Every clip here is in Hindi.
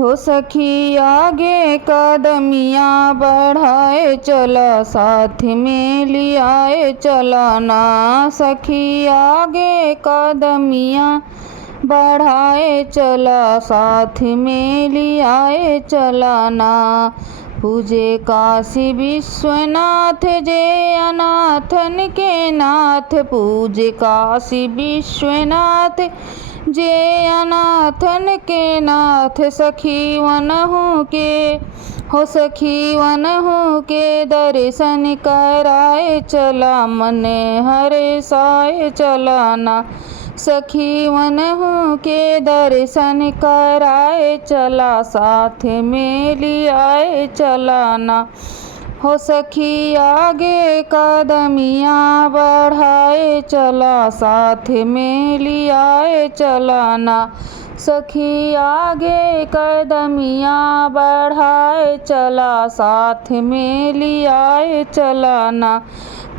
हो सखी आगे कदमियाँ बढ़ाए चला, साथ में लियाए चलाना। सखी आगे कदमियाँ बढ़ाए चला, साथ में लियाए चलाना। पूजे काशी विश्वनाथ जे अनाथन के नाथ, पूजे काशी विश्वनाथ जे अनाथन के नाथ। सखी वनहु के हो सखी वनहु के दर्शन कराए चला, मन हर्षाए चलाना। सखी वनहु के दर्शन कराए चला, साथ में लियाए चलाना। हो सखी आगे कदमियाँ बढ़ाए चला, साथ में लियाए चलाना। सखी आगे कदमियाँ बढ़ाए चला, साथ में लियाए चलाना।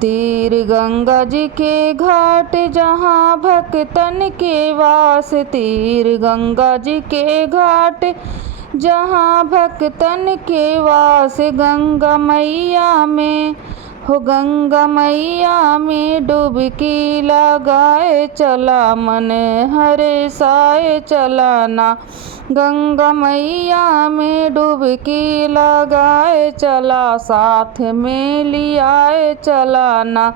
तीर गंगा जी के घाट जहाँ भक्तन के वास, तीर गंगा जी के घाट जहाँ भक्तन के वास। गंगा मैया में हो गंगा मैया में डुबकी लगाए चला, मन हर्षाए चलाना। गंगा मैया में डुबकी लगाए चला, साथ में लियाए चलाना।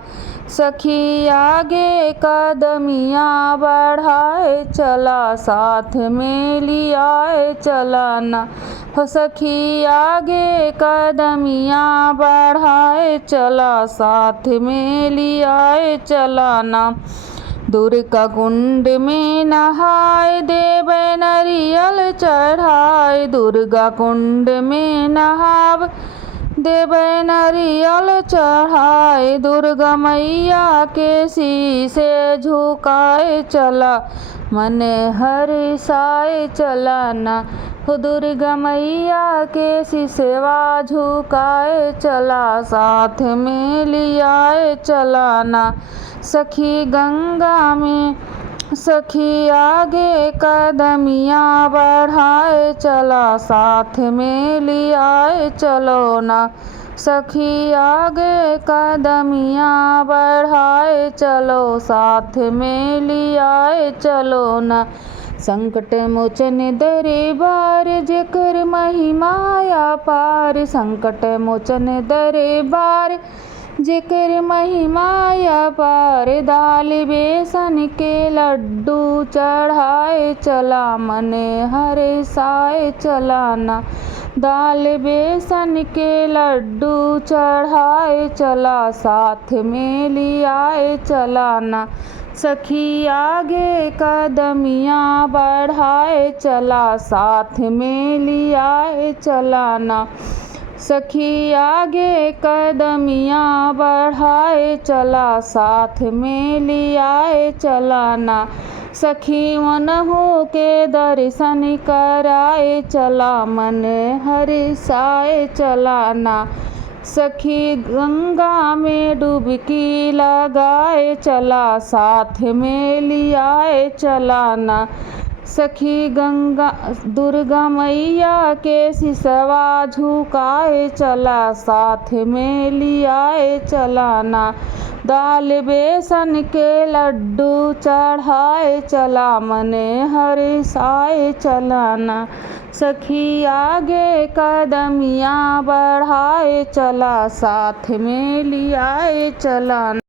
सखी आगे कदमियाँ बढ़ाए चला, साथ में लियाए चलाना। हो सखी आगे कदमियाँ बढ़ाए चला, साथ में लियाए चलाना। दुर्गा कुंड में नहाए देव नरियल चढ़ाए, दुर्गा कुंड में नहाव देव नरियल चढ़ाए। दुर्गा मैया के शीशे झुकाए चला, मन हर्षाए चलाना। हो दुर्गा मैया के शीशवा झुकाए चला, साथ में लियाए चलाना। सखी गंगा में सखी आगे कदमियाँ बढ़ाए चला, साथ में लियाए चलो ना। सखी आगे कदमियाँ बढ़ाए चलो, साथ में लियाए चलो ना। संकट मोचन दरबार जेकर महिमा पार, संकट मोचन दरबार जेकर महिमा पार। दाल बेसन के लड्डू चढ़ाए चला, मन हर्षाए चलाना। दाल बेसन के लड्डू चढ़ाए चला, साथ में लियाए चलाना। सखी आगे कदमियाँ बढ़ाए चला, साथ में लियाए चलाना। सखी आगे कदमियाँ बढ़ाए चला, साथ में लियाए चलाना। सखी वनहु के दर्शन कराए चला, मन हर्षाए चलाना। सखी गंगा में डुबकी लगाए चला, साथ में लियाए चलाना। सखी गंगा दुर्गा मैया के शीशवा झुकाए चला, साथ में लियाए चलाना। दाल बेसन के लड्डू चढ़ाए चला, मन हर्षाए चलाना। सखी आगे कदमियाँ बढ़ाए चला, साथ में लियाए चलाना।